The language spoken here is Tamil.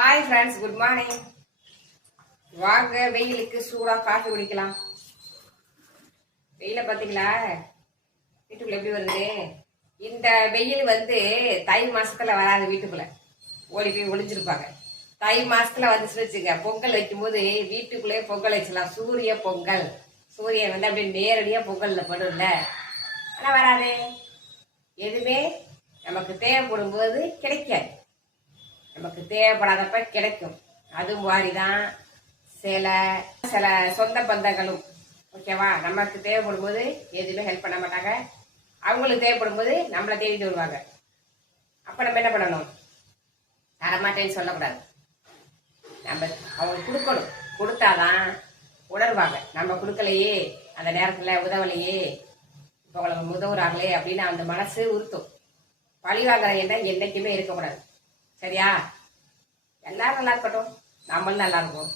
Hi friends, good morning. வாங்க வெயிலுக்கு சூடாக காஃபி குடிக்கலாம். வெயில பார்த்தீங்களா வீட்டுக்குள்ள எப்படி வருது? இந்த வெயில் தை மாசத்துல வராது. வீட்டுக்குள்ள ஓடி போய் ஒளிஞ்சிருப்பாங்க. தை மாசத்துல வந்துச்சு வச்சுங்க, பொங்கல் வைக்கும்போது வீட்டுக்குள்ளேயே பொங்கல் வச்சிடலாம். சூரிய பொங்கல். சூரியன் அப்படியே நேரடியாக பொங்கல்ல படும்ல. ஆனால் வராது. எதுவுமே நமக்கு தேவைப்படும் போது கிடைக்காது. நமக்கு தேவைப்படாதப்ப கிடைக்கும். அது மாதிரிதான் சில சில சொந்த பந்தங்களும். ஓகேவா? நமக்கு தேவைப்படும் போது எதுவுமே ஹெல்ப் பண்ண மாட்டாங்க. அவங்களுக்கு தேவைப்படும் போது நம்மளை தேடிட்டு வருவாங்க. அப்ப நம்ம என்ன பண்ணணும்? தரமாட்டேன்னு சொல்லக்கூடாது. நம்ம அவங்களுக்கு கொடுக்கணும். கொடுத்தாதான் உணர்வாங்க. நம்ம கொடுக்கலையே, அந்த நேரத்துல உதவலையே, இப்போ அவங்களுக்கு உதவுறாங்களே அப்படின்னு அந்த மனசு உறுத்தும். பழி வாங்குற எண்ணம் என்னைக்குமே இருக்கக்கூடாது. சரியா? எல்லாரும் நல்லா இருக்கட்டும், நம்மளும் நல்லா இருக்கும்.